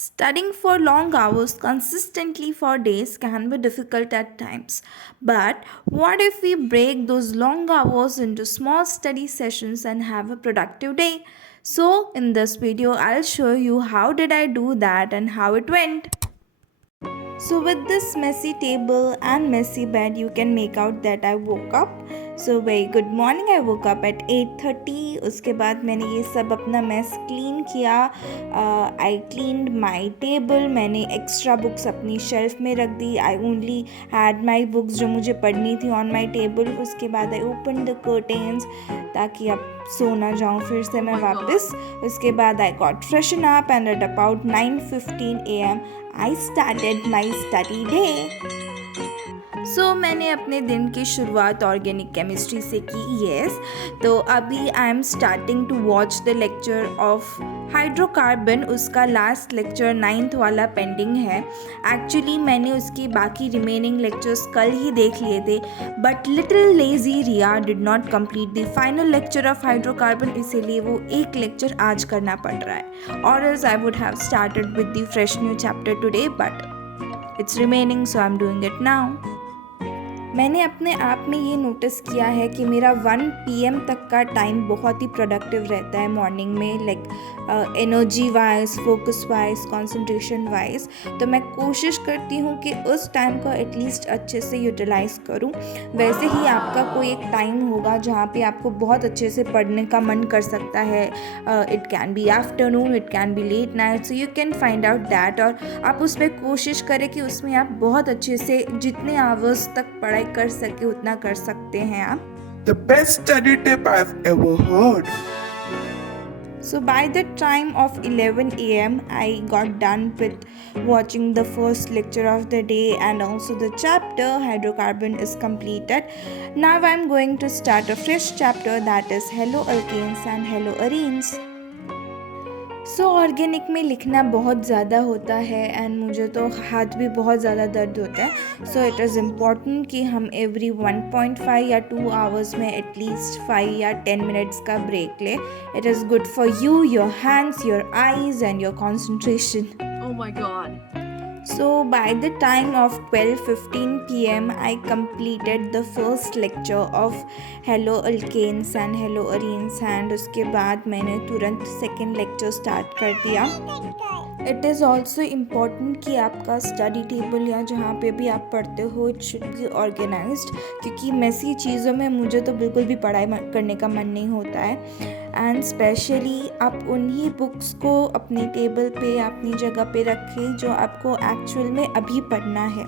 Studying for long hours consistently for days can be difficult at times. But what if we break those long hours into small study sessions and have a productive day? So, in this video, I'll show you how did I do that and how it went. So with this messy table and messy bed, you can make out that I woke up. So very good morning. I woke up at 8:30. उसके बाद मैंने ये सब अपना mess clean किया. I cleaned my table. मैंने extra books अपनी shelf में रख दी. I only had my books जो मुझे पढ़नी थी ऑन माई टेबल. उसके बाद आई ओपन द कर्टेंस ताकि अब सो ना जाऊँ फिर से मैं वापस. उसके बाद I got freshen up and at about 9:15 AM I started my study day. सो मैंने अपने दिन की शुरुआत ऑर्गेनिक केमिस्ट्री से की. येस, तो अभी I am starting to watch the lecture of hydrocarbon. उसका लास्ट लेक्चर 9th वाला पेंडिंग है. एक्चुअली मैंने उसकी बाकी रिमेनिंग लेक्चर्स कल ही देख लिए थे, but little lazy Riya did not complete the final lecture of hydrocarbon, इसीलिए वो एक लेक्चर आज करना पड़ रहा है. और else I would have started with the fresh new chapter today, but it's remaining so I am doing it now. मैंने अपने आप में ये नोटिस किया है कि मेरा 1 PM तक का टाइम बहुत ही प्रोडक्टिव रहता है मॉर्निंग में, like energy wise, focus wise, concentration wise. तो मैं कोशिश करती हूँ कि उस टाइम को एटलीस्ट अच्छे से यूटिलाइज़ करूँ. वैसे ही आपका कोई एक टाइम होगा जहाँ पे आपको बहुत अच्छे से पढ़ने का मन कर सकता है. It can be afternoon, it can be late night, so you can find out that. और आप उस पर कोशिश करें कि उसमें आप बहुत अच्छे से जितने आवर्स तक पढ़ाई कर सके उतना कर सकते हैं आप. The best study tip I've ever heard. So by the time of 11 AM, I got done with watching the first lecture of the day, and also the chapter hydrocarbon is completed. Now I'm going to start a fresh chapter, that is haloalkanes and haloarenes. So organic में लिखना बहुत ज़्यादा होता है and मुझे तो हाथ भी बहुत ज़्यादा दर्द होता है. सो इट इज़ इम्पॉर्टेंट कि हम एवरी 1.5 या 2 आवर्स में एटलीस्ट 5 या 10 मिनट्स का ब्रेक ले. It is good for you, your hands, your eyes and your concentration. Oh my god. So by the time of 12:15 PM, I completed the first lecture of haloalkanes and haloarenes, and उसके बाद मैंने तुरंत second lecture start कर दिया. It is also important कि आपका study table या जहाँ पे भी आप पढ़ते हो इट शुड बी ऑर्गेनाइज्ड, क्योंकि मैसी चीज़ों में मुझे तो बिल्कुल भी पढ़ाई करने का मन नहीं होता है. एंड स्पेशली आप उन्हीं बुक्स को अपनी टेबल पे या अपनी जगह पे रखें जो आपको एक्चुअल में अभी पढ़ना है.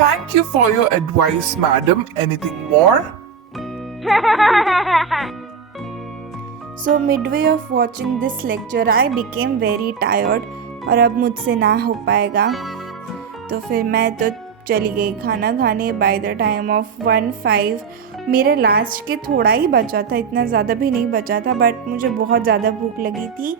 Thank you for your advice, madam. Anything more? So midway of watching this lecture, I became very tired और अब मुझसे ना हो पाएगा, तो फिर मैं तो चली गई खाना खाने. बाय द टाइम ऑफ 1:05 मेरे लास्ट के थोड़ा ही बचा था, इतना ज़्यादा भी नहीं बचा था, बट मुझे बहुत ज़्यादा भूख लगी थी.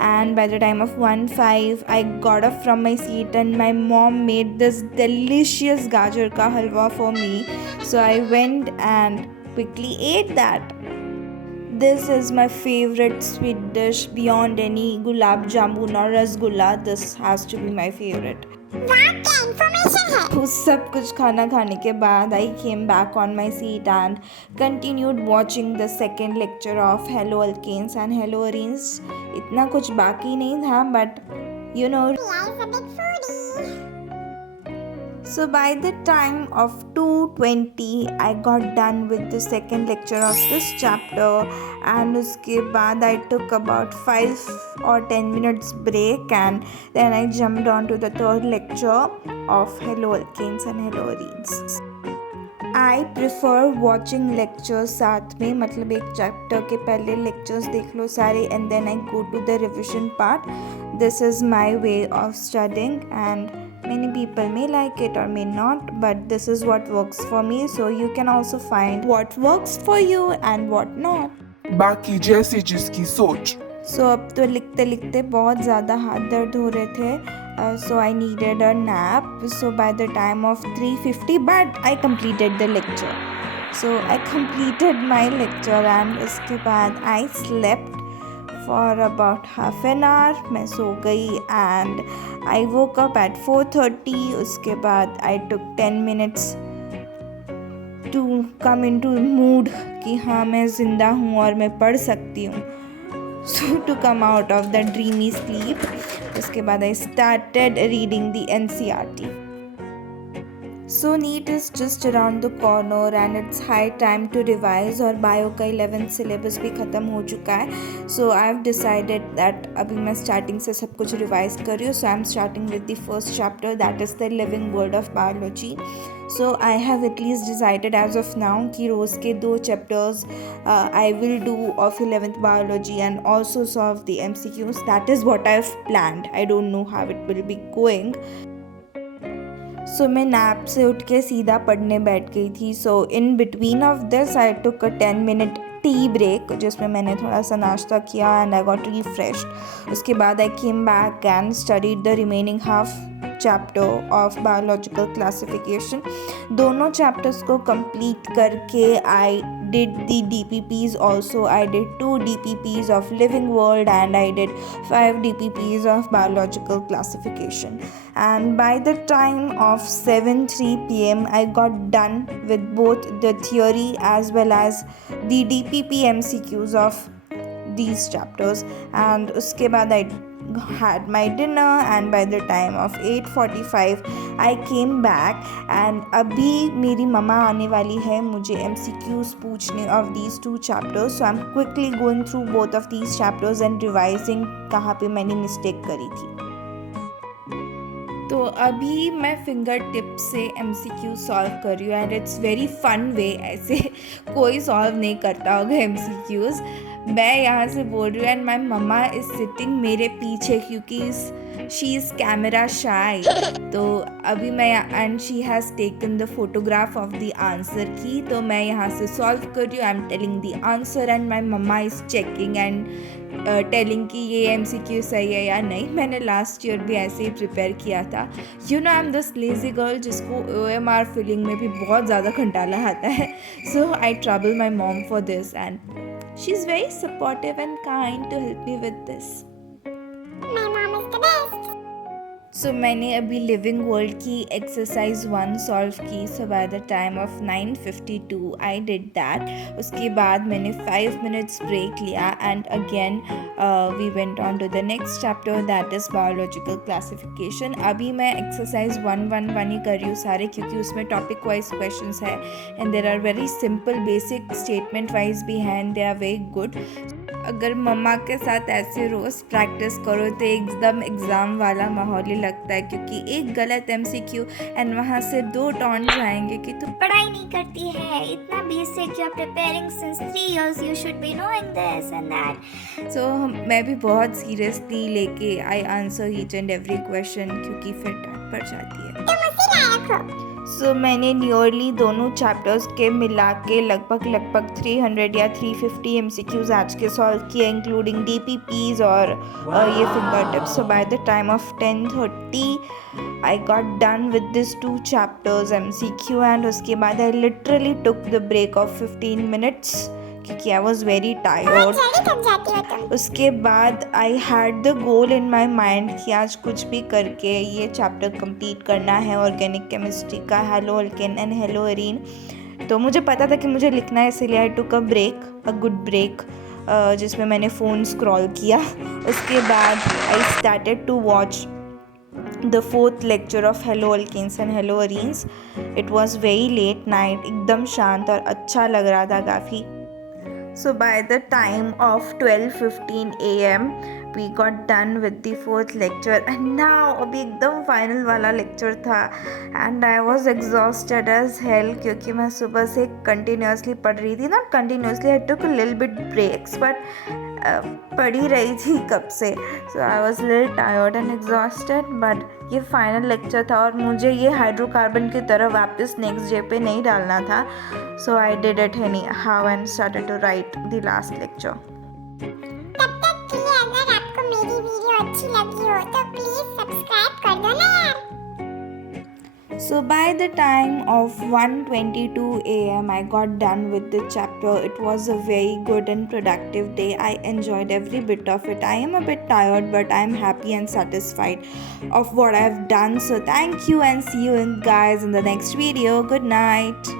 And by the time of 1:05 I got up from my seat and my mom made this delicious gajar का halwa for me. So I went and quickly ate that. This is my favorite sweet dish beyond any gulab jamun or rasgulla. This has to be my favorite. उस सब कुछ खाना खाने के बाद I came back on my seat and continued watching the second lecture of haloalkanes and haloarenes. इतना कुछ बाकी नहीं था, but you know. So by the time of 2:20 I got done with the second lecture of this chapter, and उसके बाद I took about 5 or 10 minutes break, and then I jumped on to the third lecture of haloalkanes and haloarenes. I prefer watching lectures साथ में, मतलब एक chapter के पहले lectures देख लो सारे and then I go to the revision part. This is my way of studying, and many people may like it or may not, but this is what works for me, so you can also find what works for you and what not. बाकी जैसी जिसकी सोच. So अब तो लिखते लिखते बहुत ज़्यादा हाथ दर्द हो रहे थे, so I needed a nap. So by the time of 3:50, but I completed the lecture. So I completed my lecture and उसके बाद I slept for about half an hour. मैं सो गई and I woke up at 4:30. उसके बाद I took 10 minutes to come in to mood कि हाँ मैं ज़िंदा हूँ और मैं पढ़ सकती हूँ. So to come out of the dreamy sleep. उसके बाद I started reading the NCERT. So NEET is just around the corner and it's high time to revise. और बायो का 11th syllabus भी ख़त्म हो चुका है. So I have decided that अभी मैं starting से सब कुछ revise कर रही हूँ. So I am starting with the first chapter, that is the living world of biology. So I have at least decided as of now कि रोज़ के 2 chapters I will do of 11th biology and also solve the MCQs. That is what I have planned. I don't know how it will be going. सो मैं nap से उठ के सीधा पढ़ने बैठ गई थी. So in between of this I took a 10 minute tea break जिसमें मैंने थोड़ा सा नाश्ता किया एंड आई गॉट रिफ्रेश्ड. उसके बाद I came back and studied the remaining half chapter of biological classification. दोनों चैप्टर्स को कंप्लीट करके I did the DPPs also. I did 2 DPPs of living world and I did 5 DPPs of biological classification. And by the time of 7:03 p.m. I got done with both the theory as well as the DPP MCQs of these chapters. And uske baad I had my dinner and by the time of 8:45 I came back and अभी मेरी मम्मा आने वाली है मुझे MCQs पूछने of these 2 chapters. So I'm quickly going through both of these chapters and revising कहाँ पे मैंने मिस्टेक करी थी. तो अभी मैं फिंगर टिप से MCQ सॉल्व कर रही हूँ and it's very fun way. ऐसे कोई सॉल्व नहीं करता होगा MCQs. मैं यहाँ से बोल रही हूँ and my mamma is sitting मेरे पीछे क्योंकि शी इज़ कैमरा शाई. तो अभी मैं and she has taken the photograph of the answer key. तो मैं यहाँ से सॉल्व कर रही हूँ. I am telling the answer and my mamma is checking and telling कि ये MCQ सही है या नहीं. मैंने लास्ट ईयर भी ऐसे ही प्रिपेयर किया था. You know I am this lazy girl जिसको OMR फिलिंग में भी बहुत ज़्यादा घंटाला आता है. So I trouble my mom for this and she is very supportive and kind to help me with this. My mom is the best. सो मैंने अभी लिविंग वर्ल्ड की एक्सरसाइज 1 सॉल्व की. So by the time of 9:52 I did that. उसके बाद मैंने 5 minutes break लिया and again we went on to the next chapter that is biological classification. अभी मैं एक्सरसाइज 1 ही कर रही हूँ सारे क्योंकि उसमें टॉपिक वाइज क्वेश्चंस है and there are very simple basic statement wise भी हैं and they are very good. अगर मम्मा के साथ ऐसे रोज़ प्रैक्टिस करो तो एकदम एग्ज़ाम वाला माहौल ही लगता है क्योंकि एक गलत MCQ एंड वहाँ से 2 टॉन्ट आएंगे कि तुम पढ़ाई नहीं करती है. इतना basic you are preparing since 3 years. You should be knowing this and that. So मैं भी बहुत सीरियसली लेके I answer each and every question क्योंकि फिर डांट पड़ जाती है. तुम उसी लायक हो. सो मैंने नियरली दोनों चैप्टर्स के मिला के लगभग 300 या 350 MCQs आज के सॉल्व किए इंक्लूडिंग DPPs और ये finger tips. So by the time of 10:30 I got done with these 2 chapters MCQ and उसके बाद I literally took the break of 15 minutes क्योंकि आई वॉज वेरी टायर्ड. जल्दी थक जाती हो तुम. उसके बाद I had the goal in my mind कि आज कुछ भी करके ये चैप्टर कंप्लीट करना है ऑर्गेनिक केमिस्ट्री का hello alkane and hello arene. तो मुझे पता था कि मुझे लिखना है इसीलिए आई टुक अ गुड ब्रेक जिसमें मैंने फ़ोन स्क्रॉल किया. उसके बाद I started to watch the 4th lecture of hello alkenes and hello arenes. It was very late night, एकदम शांत और अच्छा लग रहा था काफ़ी. So by the time of 12:15 a.m. we got done with the 4th lecture and now अभी एकदम final वाला lecture था and I was exhausted as hell क्योंकि मैं सुबह से continuously पढ़ रही थी. Not continuously, I took a little bit breaks but पढ़ ही रही थी कब से. So I was little tired and exhausted but ये फाइनल लेक्चर था और मुझे ये हाइड्रोकार्बन की तरह वापस नेक्स्ट डे पे नहीं डालना था. So I did it anyhow and started to write the last lecture. तब तक के लिए अगर आपको मेरी वीडियो अच्छी लगी हो तो प्लीज सब्सक्राइब कर दो ना यार. So by the time of 1:22 a.m. I got done with the chapter. It was a very good and productive day. I enjoyed every bit of it. I am a bit tired, but I am happy and satisfied of what I've done. So thank you and see you guys in the next video. Good night.